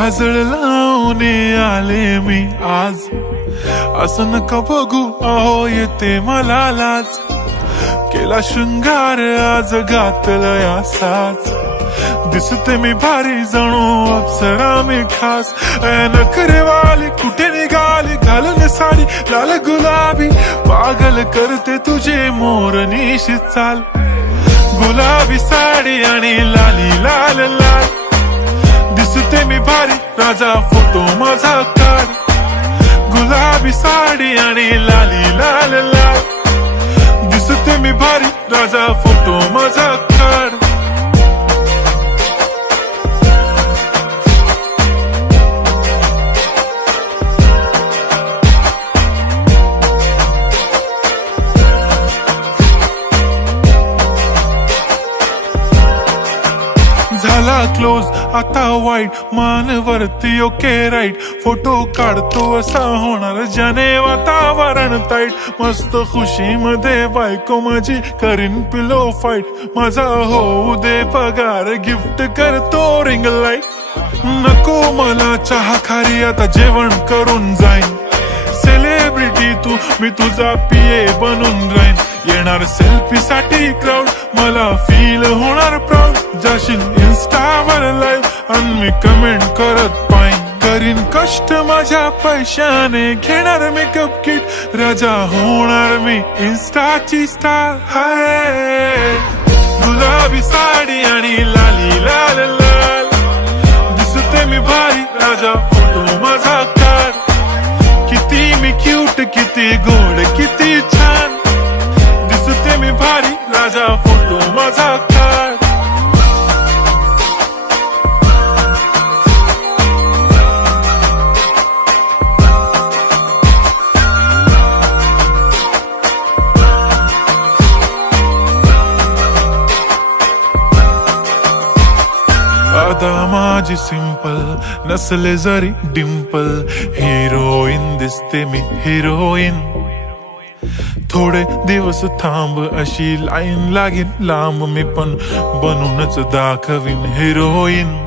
काजळ लावून आले मी आज, असं नका बघू अहो येते मला लाज. केला शृंगार आज घातलंय असाच, दिसते मी भारी जणू अप्सरा मी खास. नखरेवाली कुठे निघाली घालून साडी लाल गुलाबी, पागल करते तुझे मोरनीशी चाल. गुलाबी साडी आणि लाली लाल लाल, दिसते मी भारी राजा फोटो माझा काढ. गुलाबी साडी आणि लाली लाल लाल, दिसते मी भारी राजा फोटो माझा काढ. झाला क्लोज आता वाईट, मान वरती ओके राईट. फोटो काढतो असा होणार ज्याने वातावरण ताईट. मस्त खुशी मध्ये बायको माझी करीन पिलो फाईट. माझा होऊ दे पगार गिफ्ट करतो रिंग लाईट. नको मला चहा खारी आता जेवण करून जाईन. सेलिब्रिटी तू मी तुझा पिये बनून राहीन. येणार सेल्फी साठी क्राऊड मला फील होणार प्राऊड. जाशील इन्स्टावर लाईव्ह आणि मी कमेंट करत पाईन. करीन कष्ट माझ्या पैशाने घेणार मेकअप किट. राजा होणार मी इन्स्टाची स्टार. हाय गुलाबी साडी आणि लाली लाल लाल, दिसते मी भारी राजा फोटो माझा काढ. किती मी क्यूट किती गोड किती छान, दिसते मी भारी राजा फोटो माझा काढ. आता माझी सिंपल नसले जरी डिंपल, हिरोईन दिसते मी हिरोईन. थोडे दिवस थांब अशी लाईन लागेल लांब, मी पण बनूनच दाखवीन हिरोईन.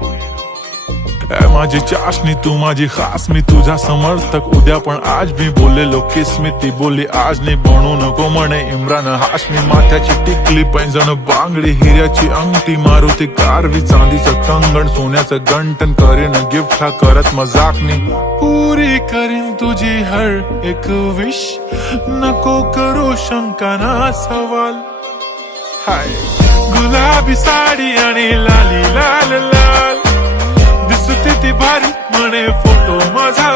माझी चाशनी तू माझी खास, मी तुझा समर्थक उद्या पण आज मी बोललेलो किस मी. ती बोलली आज नाही बनू नको म्हणे इम्रान हाशमी. माथ्याची टिकली पैंजण बांगडी हिऱ्याची अंगठी, मारुती कारवी चांदीचं कंगण सोन्याचं गंटन. करीन गिफ्ट हा करत मजाकनी, पुरी करीन तुझी हर एक विश. नको करू शंका ना सवाल. हाय गुलाबी साडी आणि लाली लाल लाल, दिसते ती भारी म्हणे फोटो माझा